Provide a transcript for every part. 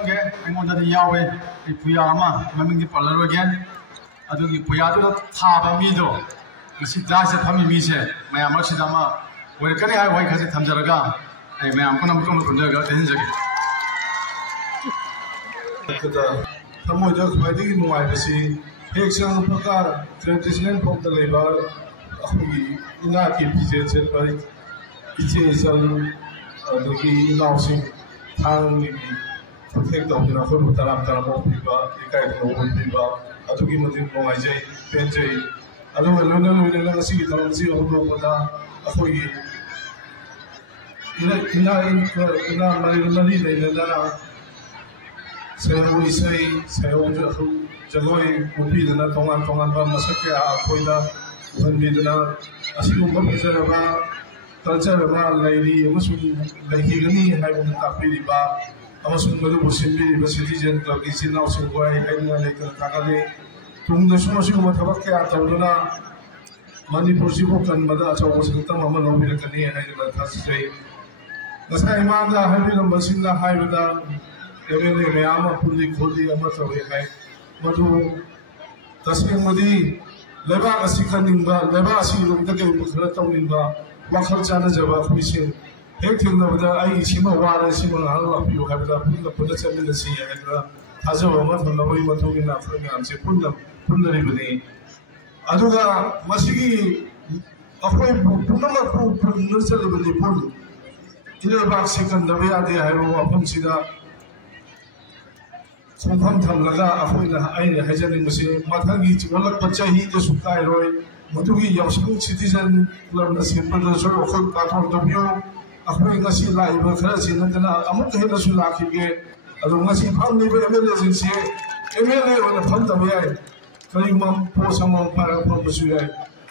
게 ꯑꯩꯉꯣꯟꯗꯗꯤ ꯌꯥꯎꯋꯦ ꯑꯩ ꯄꯨꯌꯥ ꯑꯃ ꯃꯃꯤꯡꯗꯤ ꯄꯜꯂꯔꯣꯏꯒꯦ ꯑꯗꯨꯒꯤ ꯄꯨꯌꯥꯗꯨꯗ ꯊꯥꯕ ꯃꯤꯗꯣ ꯉꯁꯤ ꯖꯥꯁꯦ ꯐꯝꯃꯤ ꯃꯤꯁꯦ ꯃꯌꯥꯝ ꯃꯔꯛꯁꯤꯗ ꯑꯃ ꯑꯣꯏꯔꯛꯀꯅꯤ ꯍꯥꯏꯕ ꯋꯥꯍꯩ ꯈꯔꯁꯦ ꯊꯝꯖꯔꯒ ꯑꯩ ꯃꯌꯥꯝ ꯄꯨꯝꯅꯃꯛ ꯄꯨꯟꯖꯔꯒ ꯇꯦꯟꯖꯒꯦ ꯊꯃꯣꯏꯗ ꯈ꯭ꯋꯥꯏꯗꯒꯤ ꯅꯨꯡꯉꯥꯏꯕꯁꯤ ꯍꯦꯛ ꯆꯪꯉꯛꯄꯒ ꯇ꯭ꯔꯦꯗꯤꯁꯅꯦꯜ ꯐꯣꯛꯇ ꯂꯩꯕ ꯑꯩꯈꯣꯏꯒꯤ ꯏꯅꯥꯠꯀꯤ ꯐꯤꯖꯦꯠ ꯁꯦꯠꯄ ꯏꯆꯦ ꯏꯆꯜ ꯑꯗꯒꯤ ꯏꯅꯥꯎꯁꯤꯡ ꯊꯥꯡꯒꯤ ꯈꯨꯠꯊꯦꯛ ꯇꯧꯗꯨꯅ ꯑꯩꯈꯣꯏꯕꯨ ꯇꯔꯥꯝ ꯑꯣꯛꯄꯤꯕ ꯏꯀꯥꯏ ꯈꯨꯝꯅꯧꯕꯤꯕ ꯑꯗꯨꯛꯀꯤ ꯃꯇꯤꯛ ꯅꯨꯡꯉꯥꯏꯖꯩ ꯄꯦꯟꯖꯩ ꯑꯗꯨꯒ ꯂꯣꯏꯅꯅ ꯉꯁꯤꯒꯤ ꯊꯧꯔꯝꯁꯤ ꯍꯧꯗꯣꯛꯄꯗ ꯑꯩꯈꯣꯏꯒꯤ ꯏꯅꯥ ꯃꯔꯤ ꯂꯩꯅꯗꯅ ꯁꯩꯔꯧ ꯏꯁꯩ ꯁꯩꯔꯧ ꯖꯒꯣꯏ ꯎꯠꯄꯤꯗꯅ ꯇꯣꯉꯥꯟ ꯇꯣꯉꯥꯟꯕ ꯃꯁꯛ ꯀꯌꯥ ꯑꯩꯈꯣꯏꯗ ꯎꯍꯟꯕꯤꯗꯅ ꯑꯁꯤꯒꯨꯝꯕ ꯐꯖꯔꯕ ꯀꯜꯆꯔ ꯑꯃ ꯂꯩꯔꯤ ꯑꯃꯁꯨꯡ ꯂꯩꯈꯤꯒꯅꯤ ꯍꯥꯏꯕꯗꯨ ꯇꯥꯛꯄꯤꯔꯤꯕ ꯑꯃꯁꯨꯡ ꯃꯗꯨꯕꯨ ꯁꯤꯟꯕꯤꯔꯤꯕ ꯁꯤꯇꯤꯖꯦꯟ ꯀ꯭ꯂꯕꯀꯤ ꯏꯆꯤꯜ ꯏꯅꯥꯎꯁꯤꯡꯕꯨ ꯑꯩ ꯍꯥꯏꯅꯤꯡꯉꯥꯏ ꯂꯩꯇꯅ ꯊꯥꯒꯠꯂꯤ ꯇꯨꯡꯗꯁꯨ ꯑꯁꯤꯒꯨꯝꯕ ꯊꯕꯛ ꯀꯌꯥ ꯇꯧꯗꯨꯅ ꯃꯅꯤꯄꯨꯔꯁꯤꯕꯨ ꯀꯟꯕꯗ ꯑꯆꯧꯕ ꯁꯛꯇꯝ ꯑꯃ ꯂꯧꯕꯤꯔꯛꯀꯅꯤ ꯍꯥꯏꯗꯨꯅ ꯊꯥꯖꯩ ꯉꯁꯥꯏ ꯏꯃꯥꯡꯗ ꯍꯥꯏꯕꯤꯔꯝꯕꯁꯤꯡꯅ ꯍꯥꯏꯕꯗ MLA ꯃꯌꯥꯝ ꯑꯃ ꯄꯨꯜꯂꯤ ꯈꯣꯠꯂꯤ ꯑꯃ ꯇꯧꯋꯤ ꯍꯥꯏ ꯃꯗꯨ ꯇꯁꯦꯡꯕꯗꯤ ꯂꯩꯕꯥꯛ ꯑꯁꯤ ꯈꯟꯅꯤꯡꯕ ꯂꯩꯕꯥꯛ ꯑꯁꯤꯔꯣꯝꯗ ꯀꯩꯒꯨꯝꯕ ꯈꯔ ꯇꯧꯅꯤꯡꯕ ꯋꯥꯈꯜ ꯆꯥꯟꯅꯖꯕ ꯑꯩꯈꯣꯏꯁꯤꯡ ꯍꯦꯛ ꯊꯦꯡꯅꯕꯗ ꯑꯩ ꯁꯤꯃ ꯋꯥꯔꯦ ꯁꯤꯃ ꯉꯥꯏꯍꯥꯛ ꯂꯥꯛꯄꯤꯌꯨ ꯍꯥꯏꯕꯗ ꯄꯨꯟꯅ ꯆꯠꯃꯤꯟꯅꯁꯤ ꯍꯥꯏꯗꯅ ꯊꯥꯖꯕ ꯑꯃ ꯊꯝꯅꯕꯒꯤ ꯃꯇꯨꯡ ꯏꯟꯅ ꯑꯩꯈꯣꯏ ꯃꯌꯥꯝꯁꯦ ꯄꯨꯟꯅꯔꯤꯕꯅꯤ ꯑꯗꯨꯒ ꯃꯁꯤꯒꯤ ꯑꯩꯈꯣꯏ ꯄꯨꯝꯅꯃꯛꯄꯨ ꯄꯨꯟꯅ ꯆꯠꯂꯤꯕꯅꯤ ꯏꯔꯩꯕꯥꯛꯁꯤ ꯀꯟꯗꯕ ꯌꯥꯗꯦ ꯍꯥꯏꯕ ꯋꯥꯐꯝꯁꯤꯗ ꯈꯣꯡꯐꯝ ꯊꯝꯂꯒ ꯑꯩꯅ ꯍꯥꯏꯖꯅꯤꯡꯕꯁꯤ ꯃꯊꯪꯒꯤ ꯑꯣꯜꯂꯛꯄ ꯆꯍꯤꯗꯁꯨ ꯀꯥꯏꯔꯣꯏ ꯃꯗꯨꯒꯤ ꯌꯥꯎꯁꯪ ꯁꯤꯇꯤꯖꯟ ꯀ꯭ꯂꯕꯅ ꯁꯦꯝꯕꯗꯁꯨ ꯑꯩꯈꯣꯏ ꯀꯥꯊꯣꯛ ꯇꯧꯕꯤꯌꯨ ꯑꯩꯈꯣꯏ ꯉꯁꯤ ꯂꯥꯛꯏꯕ ꯈꯔꯁꯤ ꯅꯠꯇꯅ ꯑꯃꯨꯛ ꯍꯦꯟꯅꯁꯨ ꯂꯥꯛꯈꯤꯒꯦ ꯑꯗꯣ ꯉꯁꯤ ꯐꯝꯂꯤꯕ MLAꯁꯤꯡꯁꯤ MLA ꯑꯣꯏꯅ ꯐꯝꯗꯕ ꯌꯥꯏ ꯀꯔꯤꯒꯨꯝꯕ ꯄꯣꯁ ꯑꯃ ꯄꯥꯏꯔꯒ ꯐꯝꯕꯁꯨ ꯌꯥꯏ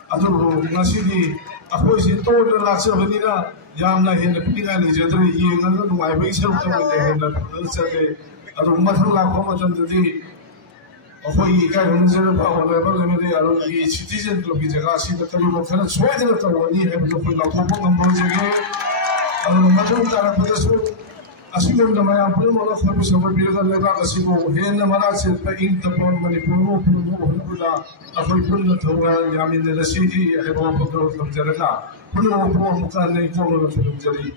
ꯑꯗꯨꯕꯨ ꯉꯁꯤꯗꯤ ꯑꯩꯈꯣꯏꯁꯤ ꯇꯣꯏꯅ ꯂꯥꯛꯆꯕꯅꯤꯅ ꯌꯥꯝꯅ ꯍꯦꯟꯅ ꯄꯤꯅꯤꯡꯉꯥꯏ ꯂꯩꯖꯗ꯭ꯔꯦ ꯌꯦꯡꯉꯒ ꯅꯨꯡꯉꯥꯏꯕꯒꯤ ꯁꯔꯨꯛꯇ ꯑꯣꯏꯅ ꯍꯦꯟꯅ ꯐꯖꯅ ꯆꯠꯂꯦ ꯑꯗꯨ ꯃꯊꯪ ꯂꯥꯛꯄ ꯃꯇꯝꯗꯗꯤ ꯑꯩꯈꯣꯏꯒꯤ ꯏꯀꯥꯏ ꯈꯨꯝꯅꯖꯔꯕ ꯑꯣꯅꯔꯦꯕꯜ MLA ꯑꯗꯨꯒꯤ ꯁꯤꯇꯤꯖꯦꯟ ꯀ꯭ꯂꯕꯀꯤ ꯖꯒꯥꯁꯤꯗ ꯀꯔꯤꯒꯨꯝꯕ ꯈꯔ ꯁꯣꯏꯗꯅ ꯇꯧꯒꯅꯤ ꯍꯥꯏꯕꯗꯨ ꯑꯩꯈꯣꯏ ꯂꯥꯎꯊꯣꯛꯄ ꯉꯝꯕ ꯍꯧꯖꯒꯦ ꯑꯗꯨꯒ ꯃꯇꯨꯡ ꯇꯥꯔꯛꯄꯗꯁꯨ ꯑꯁꯤꯒꯨꯝꯅ ꯃꯌꯥꯝ ꯄꯨꯝꯅꯃꯛꯅ ꯑꯩꯈꯣꯏꯕꯨ ꯁꯧꯒꯠꯄꯤꯔꯒ ꯂꯩꯕꯥꯛ ꯑꯁꯤꯕꯨ ꯍꯦꯟꯅ ꯃꯔꯥ ꯆꯦꯠꯄ ꯏꯪ ꯇꯞꯄ ꯃꯅꯤꯄꯨꯔꯕꯨ ꯄꯨꯅꯕ ꯍꯣꯠꯅꯕꯗ ꯑꯩꯈꯣꯏ ꯄꯨꯟꯅ ꯊꯧꯔꯥꯡ ꯌꯥꯃꯤꯟꯅꯔꯁꯤ ꯍꯥꯏꯕ ꯋꯥꯐꯝꯗꯣ ꯊꯝꯖꯔꯒ ꯄꯨꯝꯅꯃꯛꯄꯨ ꯑꯃꯨꯛꯀ ꯍꯟꯅ ꯏꯐꯣꯡꯅ ꯈꯨꯔꯨꯝꯖꯔꯤ